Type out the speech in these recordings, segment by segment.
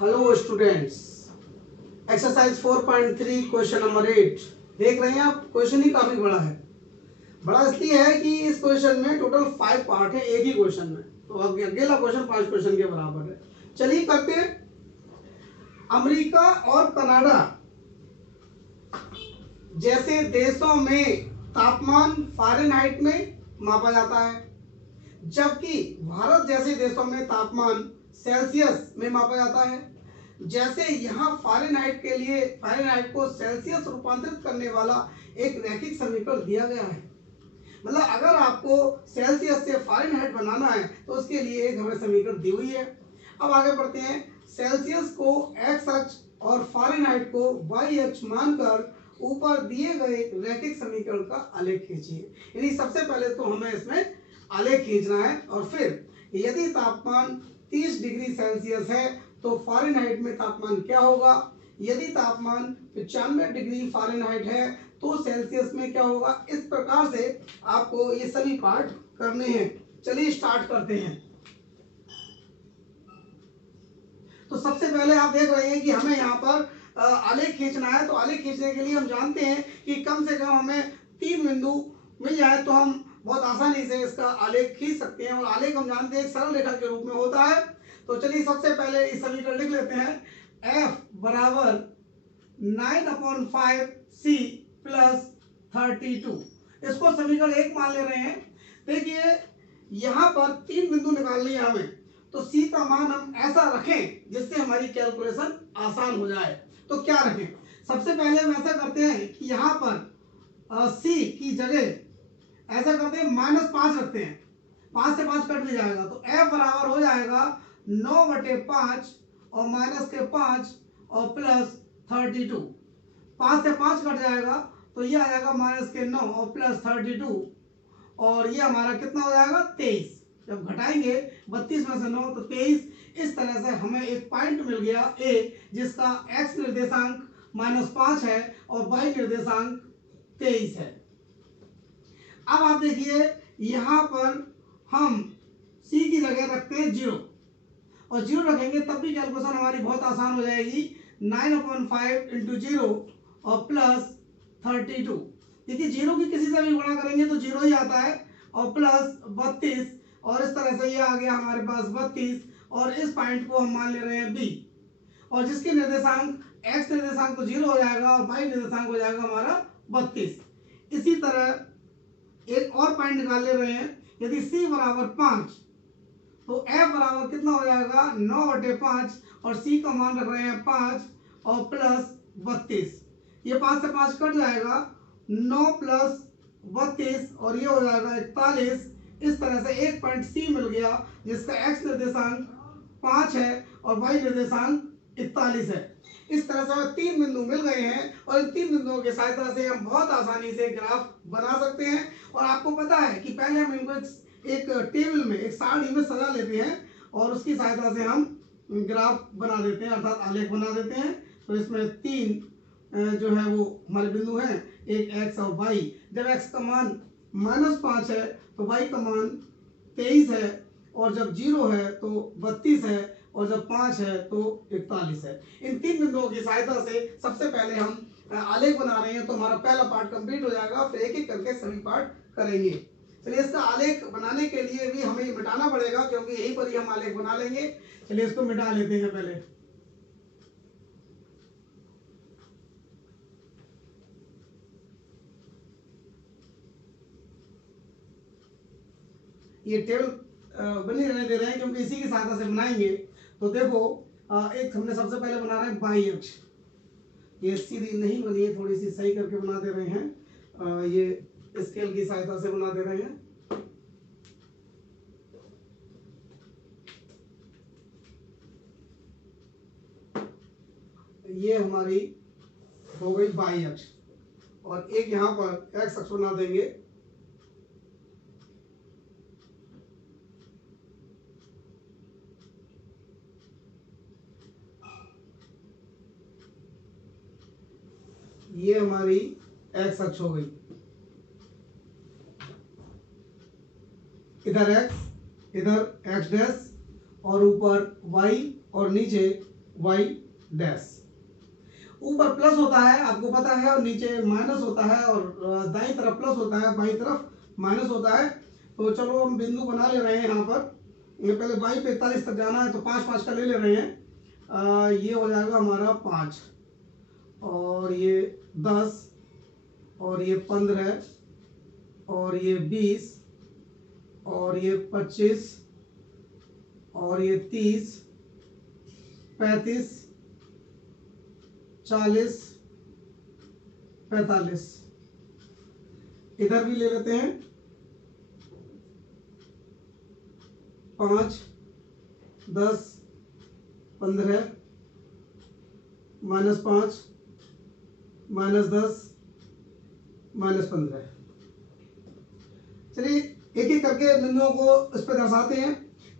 Hello students, exercise 4.3 question number 8 देख रहे हैं आप। क्वेश्चन ही काफी बड़ा है। बड़ा इसलिए है कि इस क्वेश्चन में टोटल 5 पार्ट है एक ही क्वेश्चन में, तो अकेला क्वेश्चन 5 क्वेश्चन के बराबर है। चलिए करते हैं। अमेरिका और कनाडा जैसे देशों में तापमान फ़ारेनहाइट में मापा जाता है, जबकि भारत जैसे देशों में तापमान सेल्सियस में मापा जाता है। जैसे यहाँ फ़ारेनहाइट के लिए फ़ारेनहाइट को सेल्सियस रूपांतरित करने वाला एक रैखिक समीकरण दिया गया है। मतलब अगर आपको सेल्सियस से फ़ारेनहाइट बनाना है तो उसके लिए एक हमें समीकरण दी हुई है। अब आगे बढ़ते हैं। सेल्सियस को एक्स अक्ष और फ़ारेनहाइट को वाई अक्ष मानकर ऊपर दिए गए रैखिक समीकरण का आलेख खींचिए। यानी सबसे पहले तो हमें इसमें आलेख खींचना है और फिर यदि तापमान 30 डिग्री सेल्सियस है तो फ़ारेनहाइट में तापमान क्या होगा, यदि तापमान 95 डिग्री फ़ारेनहाइट है तो सेल्सियस में क्या होगा। इस प्रकार से आपको ये सभी पार्ट करने हैं। चलिए स्टार्ट करते हैं। तो सबसे पहले आप देख रहे हैं कि हमें यहाँ पर आलेख खींचना है। तो आलेख खींचने के लिए हम जानते हैं कि कम से कम हमें 3 बिंदु मिल जाए तो हम बहुत आसानी से इसका आलेख खींच सकते हैं। और आलेख हम जानते हैं एक सरल रेखा के रूप में होता है। तो चलिए सबसे पहले इस समीकरण लिख लेते हैं। F बराबर 9/5 C प्लस 32। इसको समीकरण 1 मान ले रहे हैं। देखिए यहाँ पर 3 बिंदु निकालनी है हमें, तो C का मान हम ऐसा रखें जिससे हमारी कैलकुलेशन आसान हो जाए। तो क्या रखें? सबसे पहले हम ऐसा करते हैं कि यहाँ पर C की जगह ऐसा करते हैं -5 रखते हैं। 5 से 5 कट भी जाएगा तो F बराबर हो जाएगा 9/5 और -5 और प्लस 32। 5 से 5 कट जाएगा तो ये आ जाएगा -9 और प्लस 32 और ये हमारा कितना हो जाएगा 23। जब घटाएंगे 32 में से 9 तो 23। इस तरह से हमें एक पॉइंट मिल गया A, जिसका x निर्देशांक -5 है और y निर्देशांक 23 है। अब आप देखिए यहाँ पर हम C की जगह रखते हैं 0 और 0 रखेंगे तब भी कैलकुलेशन हमारी बहुत आसान हो जाएगी। 9/5 इंटू 0 और प्लस 32। देखिए 0 की किसी से भी गुणा करेंगे तो 0 ही आता है और प्लस 32 और इस तरह से ये आ गया हमारे पास 32 और इस पॉइंट को हम मान ले रहे हैं B और जिसके निर्देशांक x निर्देशांक तो 0 हो जाएगा और y निर्देशांक हो जाएगा हमारा 32। इसी तरह एक और पॉइंट निकाल ले रहे हैं। यदि C बराबर 5 तो F बराबर कितना हो जाएगा 9/5 और C का मान रख रहे हैं 5 और प्लस 32। ये 5 से 5 कट जाएगा 9 प्लस 32 और ये हो जाएगा 41। इस तरह से एक पॉइंट C मिल गया जिसका x निर्देशांक 5 है और y निर्देशांक 41 है। इस तरह से हमें 3 बिंदु मिल गए हैं और इन 3 बिंदुओं की सहायता से हम बहुत आसानी से ग्राफ बना सकते हैं। और आपको पता है कि पहले हम इनको एक टेबल में एक सारणी में सजा लेते हैं और उसकी सहायता से हम ग्राफ बना देते हैं, अर्थात आलेख बना देते हैं। तो इसमें 3 जो है वो हमारे बिंदु हैं, एक x और y। जब x का मान -5 है तो y का मान 23 है और जब 0 है तो 32 है और जब 5 है तो 41 है। इन 3 बिंदुओं की सहायता से सबसे पहले हम आलेख बना रहे हैं। तो हमारा पहला पार्ट कंप्लीट हो जाएगा, फिर एक एक करके सभी पार्ट करेंगे। चलिए इसका आलेख बनाने के लिए भी हमें मिटाना पड़ेगा क्योंकि यहीं पर ही हम आलेख बना लेंगे। चलिए इसको मिटा लेते हैं पहले। ये टेबल बनी रहने दे रहे हैं क्योंकि इसी की सहायता से बनाएंगे। तो देखो एक हमने सबसे पहले बना रहे हैं बाई अक्ष। ये सीधी नहीं बनी है, थोड़ी सी सही करके बना दे रहे हैं। ये स्केल की सहायता से बना दे रहे हैं। ये हमारी हो गई बाई अक्ष और एक यहाँ पर एक्स अक्ष बना देंगे। ये हमारी एक्स अक्ष हो गई, इधर एक्स इधर एक्स डैश और ऊपर वाई और नीचे वाई डैश। ऊपर प्लस होता है आपको पता है, और नीचे माइनस होता है, और दाईं तरफ प्लस होता है, बाईं तरफ माइनस होता है। तो चलो हम बिंदु बना ले रहे हैं यहाँ पर। पहले वाई पे 41 तक जाना है, तो 5 5 का ले रहे हैं। ये हो जाएगा हमारा 5, और ये 10, और ये 15, और ये 20, और ये 25, और ये 30, 35, 40, 45। इधर भी ले लेते हैं 5, 10, 15, -5, -10, -15। चलिए एक एक करके बिंदुओं को इस पर दर्शाते हैं।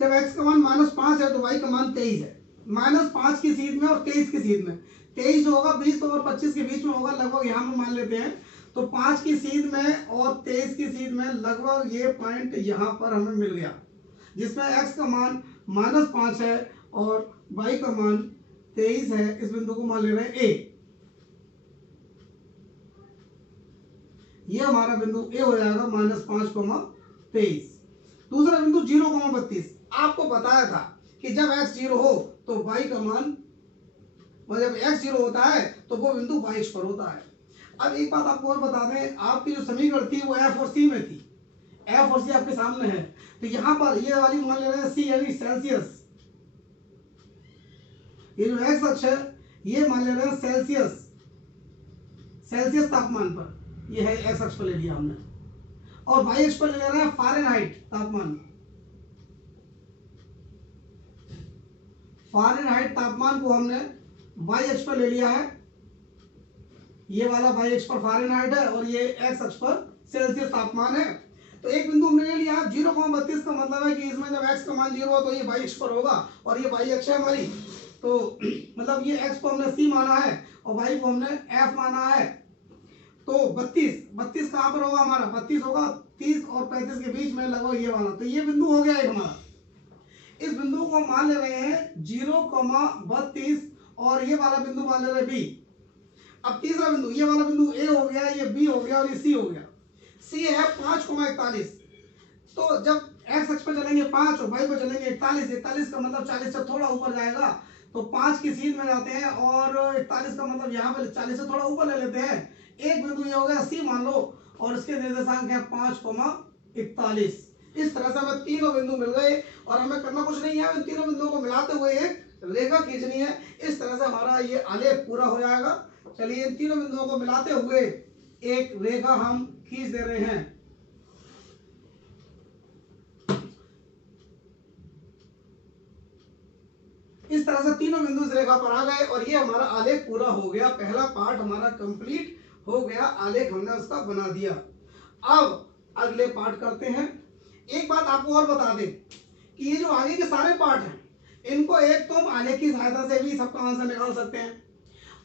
जब x का मान -5 है तो y का मान 23 है। -5 की सीध में और 23 की सीध में, 23 जो होगा 20 और 25 के बीच में होगा, लगभग यहाँ पर मान लेते हैं। तो 5 की सीध में और 23 की सीध में लगभग ये पॉइंट यहाँ पर हमें मिल गया, जिसमें x का मान -5 है और y का मान 23 है। इस बिंदु को मान ले रहे हैं a। ये हमारा बिंदु A हो जाएगा -5, 23। दूसरा बिंदु 0, 32। आपको बताया था कि जब x 0 हो तो y का मान, जब x 0 होता है तो वो बिंदु y अक्ष पर होता है। अब एक बात आपको और बता दें, आपकी जो समीकरण थी वो f और c में थी। f और c आपके सामने है, तो यहाँ पर ये वाली मान ले रहे हैं c यानी सेल्सियस। ये जो x अक्ष है ये मान ले रहे हैं सेल्सियस, सेल्सियस तापमान पर। ये है x अक्ष पर ले लिया हमने, और y अक्ष पर ले रहे हैं फ़ारेनहाइट तापमान। फ़ारेनहाइट तापमान को हमने y अक्ष पर ले लिया है। ये वाला y अक्ष पर फ़ारेनहाइट है और ये x अक्ष पर सेल्सियस तापमान है। तो एक बिंदु हमने ले लिया। 0,32 का मतलब है कि इसमें जब x का मान 0 हो तो ये y अक्ष पर होगा, और ये y अक्ष है हमारी। तो मतलब ये x को हमने c माना है और y को हमने f माना है। तो 32 कहाँ पर होगा हमारा? 32 होगा 30 और 35 के बीच में, लगभग ये वाला। तो ये बिंदु हो गया एक हमारा। इस बिंदु को मान ले रहे हैं 0,32, और ये वाला बिंदु मान ले रहे हैं B। अब तीसरा बिंदु, ये वाला बिंदु A हो गया, ये B हो गया और ये C हो गया। C है 5,41। तो जब x अक्ष पर चलेंगे 5 और y पर चलेंगे 41, 41 का मतलब 40 से थोड़ा ऊपर जाएगा, तो 5 की सीध में जाते हैं, और 41 का मतलब यहाँ पे 40 से थोड़ा ऊपर ले लेते हैं। एक बिंदु ये हो गया C मान लो, और इसके निर्देशांक है 5,41। इस तरह से हमें तीनों बिंदु मिल गए, और हमें करना कुछ नहीं है, इन तीनों बिंदुओं को मिलाते हुए एक रेखा खींचनी है। इस तरह से हमारा ये आलेख पूरा हो जाएगा। चलिए इन तीनों बिंदुओं को मिलाते हुए एक रेखा हम खींच दे रहे हैं। इस तरह से तीनों बिंदु इस रेखा पर आ गए, और ये हमारा आलेख पूरा हो गया। पहला पार्ट हमारा कंप्लीट हो गया, आलेख हमने उसका बना दिया। अब अगले पार्ट करते हैं। एक बात आपको और बता दें कि ये जो आगे के सारे पार्ट हैं, इनको एक तो हम आलेख की सहायता से भी सबका आंसर निकाल सकते हैं,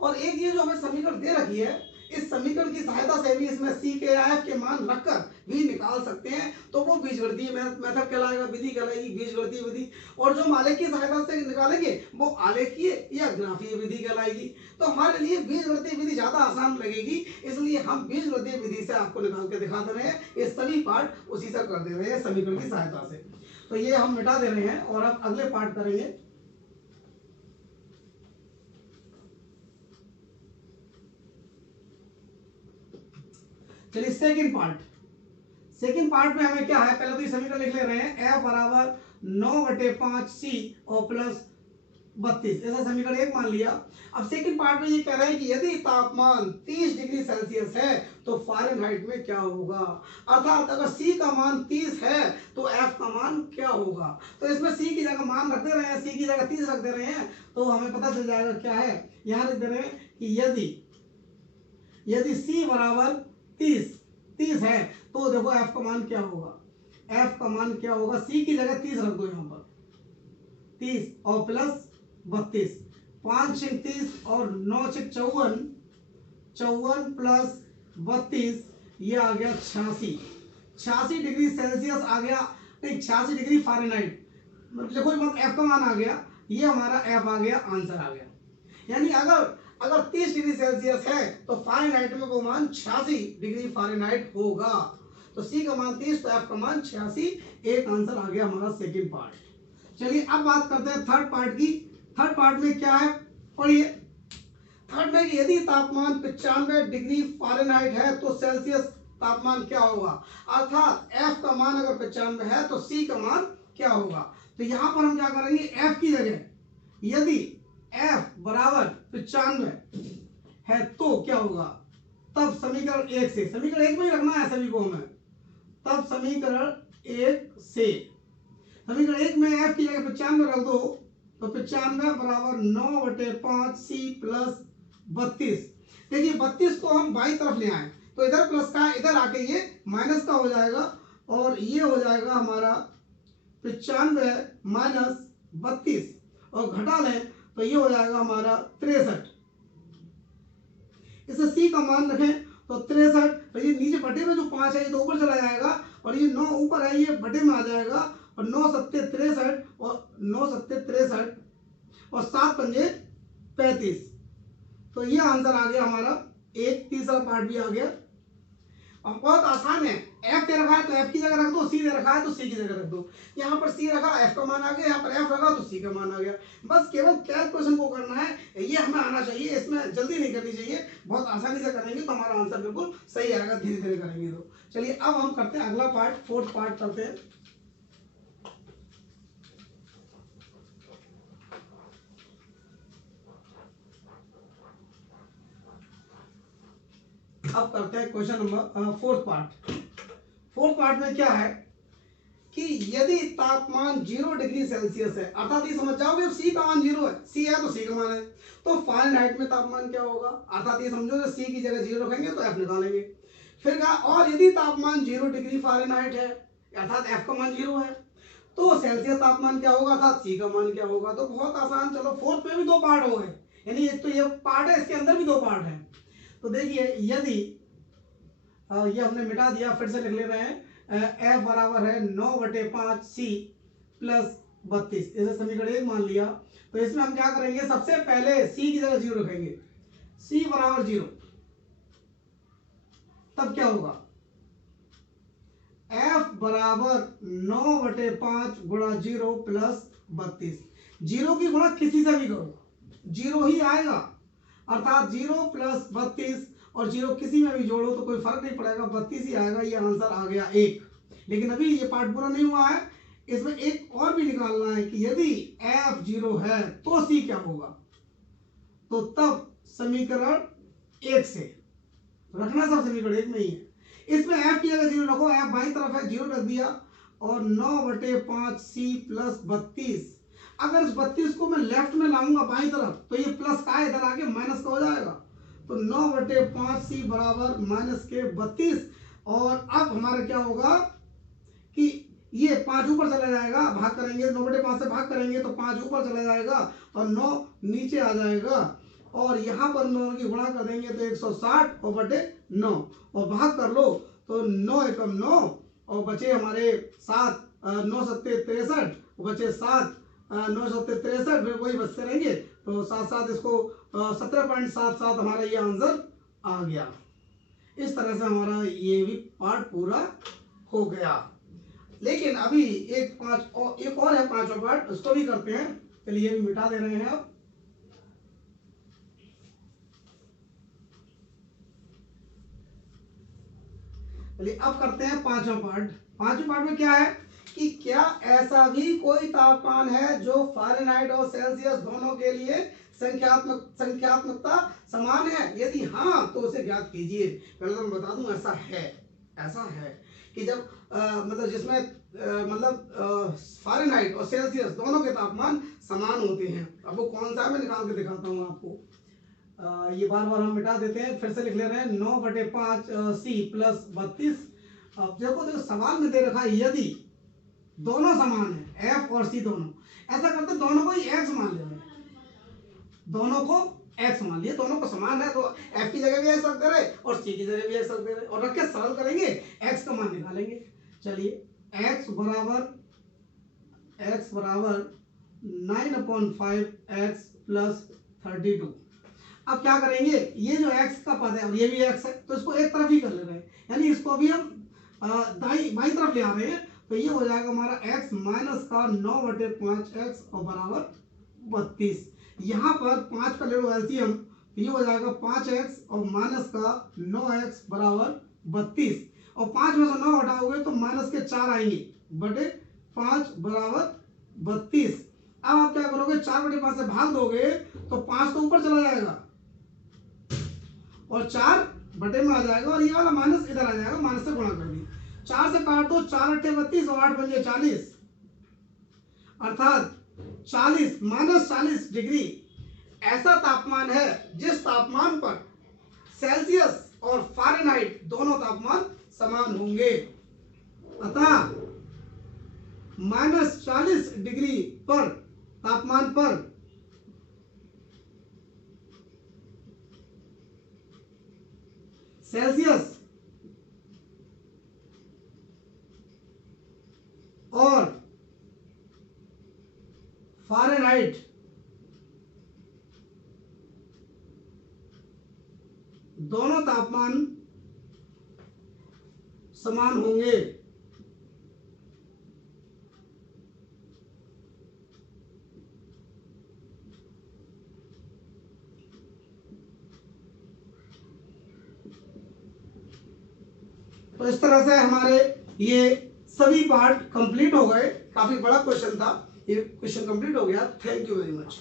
और एक ये जो हमें समीकरण दे रखी है, इस समीकरण की सहायता से भी इसमें c के f के मान रखकर भी निकाल सकते हैं। तो वो बीजगणितीय मेथड कहलाएगा, विधि कहलाएगी बीजगणितीय विधि। और जो हम आलेख की सहायता से निकालेंगे वो आलेखीय या ग्राफीय विधि कहलाएगी। तो हमारे लिए बीजगणितीय विधि ज्यादा आसान लगेगी, इसलिए हम बीजगणितीय विधि से आपको निकाल के दिखा दे रहे हैं। ये सभी पार्ट उसी से कर दे रहे हैं समीकरण की सहायता से। तो ये हम मिटा दे रहे हैं, और अब अगले पार्ट करेंगे। चलिए सेकंड पार्ट में हमें क्या है, पहले तो ये समीकरण लिख ले रहे हैं। f बराबर 9/5c और प्लस 32, ऐसा समीकरण एक मान लिया। अब सेकंड पार्ट में ये कह रहे हैं कि यदि तापमान 30 डिग्री सेल्सियस है तो फ़ारेनहाइट में क्या होगा, अर्थात अगर c का मान 30 है तो f का मान क्या होगा। तो इसमें c की जगह मान रख दे रहे हैं, c की जगह 30 रख दे रहे हैं, तो हमें पता चल जाएगा क्या है। यहाँ लिख दे रहे हैं कि यदि c बराबर 30 है तो देखो f का मान क्या होगा। f का मान क्या होगा, c की जगह 30 रख दो, यहाँ पर 30 और प्लस 32, 5 6 30 और 9 6 54, 54 प्लस 32, ये आ गया 86 डिग्री सेल्सियस आ गया, नहीं 86 डिग्री फ़ारेनहाइट। देखो मतलब f का मान आ गया, ये हमारा एफ आ गया, आंसर आ गया। यानी अगर 30 डिग्री सेल्सियस है तो फ़ारेनहाइट में वो मान 86 डिग्री फ़ारेनहाइट होगा। तो सी का मान 30 तो एफ का मान 86, एक आंसर आ गया हमारा सेकंड पार्ट। चलिए अब बात करते हैं थर्ड पार्ट की। थर्ड पार्ट में क्या है, पढ़िए। थर्ड में कि यदि तापमान 95 डिग्री फ़ारेनहाइट है तो सेल्सियस तापमान क्या होगा, अर्थात एफ का मान अगर 95 है तो सी का मान क्या होगा। तो यहां पर हम क्या करेंगे, एफ की जगह यदि एफ बराबर 95 है तो क्या होगा, तब समीकरण 1 से, समीकरण 1 में ही रखना है सभी को हमें, तब समीकरण 1 में एफ की जगह 95 रख दो तो 95 बराबर 9/5 सी प्लस 32। देखिए 32 को हम बाई तरफ ले आए तो इधर प्लस का इधर आके ये माइनस का हो जाएगा और ये हो जाएगा हमारा 95 माइनस 32 और घटा लें तो ये हो जाएगा हमारा 63। इसे सी का मान रखें तो 63, तो ये नीचे बटे में जो 5 है ये तो ऊपर चला जाएगा और ये 9 ऊपर है ये बटे में आ जाएगा और 9 सत्ते 63 और 9 सत्ते 63 और 7 पंजे 35। तो ये आंसर आ गया हमारा, एक तीसरा पार्ट भी आ गया। अब बहुत आसान है, एफ दे रखा है तो एफ की जगह रख दो, सी दे रखा है तो सी की जगह रख दो। यहाँ पर सी रखा, एफ का मान आ गया, यहाँ पर एफ रखा तो सी का मान आ गया। बस केवल कैलकुलेशन को करना है, ये हमें आना चाहिए, इसमें जल्दी नहीं करनी चाहिए, बहुत आसानी से करेंगे तो हमारा आंसर बिल्कुल सही आएगा, धीरे धीरे करेंगे तो। चलिए अब हम करते हैं अगला पार्ट, फोर्थ पार्ट करते हैं। अब करते हैं question number fourth part. Fourth part में क्या है कि यदि तापमान 0 डिग्री सेल्सियस है, अर्थात ये समझ जाओगे सी का मान 0 है, सी है तो सी का मान है, तो फ़ारेनहाइट में तापमान क्या होगा, अर्थात ये समझो सी की जगह 0 रखेंगे तो एफ निकालेंगे। फिर कहा और यदि तापमान 0 डिग्री फ़ारेनहाइट है अर्थात एफ का मान 0 है तो सेल्सियस तापमान क्या होगा, अर्थात सी का मान क्या होगा। तो बहुत आसान। चलो फोर्थ में भी 2 पार्ट हो गए, यानी एक तो ये पार्ट है, इसके अंदर भी 2 पार्ट है। तो देखिए यदि ये हमने मिटा दिया, फिर से लिख ले रहे हैं, एफ बराबर है 9/5 सी प्लस 32, इसे समीकरण 1 मान लिया। तो इसमें हम क्या करेंगे, सबसे पहले सी की जगह 0 रखेंगे, सी बराबर 0, तब क्या होगा, एफ बराबर 9/5 गुणा 0 प्लस 32। 0 की गुणा किसी से भी करो 0 ही आएगा, अर्थात 0 प्लस 32 और 0 किसी में भी जोड़ो तो कोई फर्क नहीं पड़ेगा, 32 ही आएगा। ये आंसर आ गया 1। लेकिन अभी ये पार्ट पूरा नहीं हुआ है, इसमें एक और भी निकालना है कि यदि f 0 है तो c क्या होगा। तो तब समीकरण 1 से रखना, सब समीकरण 1 में ही है। इसमें f की जगह 0 रखो, f बाई तरफ है 0 रख दिया और 9/5 c प्लस 32। अगर इस 32 को मैं लेफ्ट में लाऊंगा बाई तरफ तो ये प्लस का इधर आके माइनस का हो जाएगा। तो 9/5 सी बराबर माइनस के 32। और अब हमारा क्या होगा कि ये 5 ऊपर चला जाएगा, भाग करेंगे 9/5 से भाग करेंगे तो 5 ऊपर चला जाएगा और 9 नीचे आ जाएगा और यहाँ पर 9 की गुणा कर देंगे तो 160 और बटे 9 और भाग कर लो तो 9 एकम 9 और बचे हमारे 7, 9 सत्ते 63 बचे 7, 9 सत्ते 63, फिर वही बचते रहेंगे तो 7 इसको 17.77 हमारा ये आंसर आ गया। इस तरह से हमारा ये भी पार्ट पूरा हो गया। लेकिन अभी एक और है 5वां पार्ट, उसको भी करते हैं। चलिए भी मिटा दे रहे हैं अब। चलिए अब करते हैं 5वां पार्ट। 5वें पार्ट में क्या है कि क्या ऐसा भी कोई तापमान है जो फ़ारेनहाइट और सेल्सियस दोनों के लिए संख्यात्मकता समान है, यदि हाँ तो उसे ज्ञात कीजिए। पहले तो मैं बता दूं ऐसा है कि जब मतलब जिसमें मतलब फ़ारेनहाइट और सेल्सियस दोनों के तापमान समान होते हैं। अब वो कौन सा है मैं निकाल के दिखाता हूँ आपको। ये बार बार हम मिटा देते हैं, फिर से लिख ले रहे हैं 9/5 सी प्लस 32। अब देखो सवाल में दे रखा है यदि दोनों समान है, एफ और सी दोनों, ऐसा करते दोनों को ही एक्स मान ले, दोनों को एक्स मान लिया, दोनों को समान है तो एफ की जगह भी एक्स रख दे रहे और सी की जगह भी एक्स रख दे रहे और रख के सरल करेंगे, एक्स का मान निकालेंगे। चलिए एक्स बराबर 9/5 प्लस 32। अब क्या करेंगे, ये जो x का पद है और ये भी x है तो इसको एक तरफ ही कर ले रहे हैं, यानी इसको भी हम बाई तरफ ले आ रहे हैं। तो ये हो जाएगा हमारा x माइनस का 9/5x और बराबर 32। यहाँ पर 5 का ले लो एलसीएम, ये हो जाएगा 5x और माइनस का 9x बराबर 32। और 5 में से 9 हटाओगे तो माइनस के 4 आएंगे बटे 5 बराबर 32। अब आप क्या करोगे, 4/5 से भाग दोगे तो 5 तो ऊपर चला जाएगा और 4 बटे में आ जाएगा और ये वाला माइनस इधर आ जाएगा, माइनस से गुणा कर दी। 4 से काटो, 4 × 8 = 32 और 8 × 5 = 40, अर्थात 40 -40 डिग्री ऐसा तापमान है जिस तापमान पर सेल्सियस और फ़ारेनहाइट दोनों तापमान समान होंगे। अतः -40 डिग्री पर तापमान पर सेल्सियस और फ़ारेनहाइट दोनों तापमान समान होंगे। तो इस तरह से हमारे ये सभी पार्ट कंप्लीट हो गए। काफी बड़ा क्वेश्चन था, ये क्वेश्चन कंप्लीट हो गया। Thank you very much.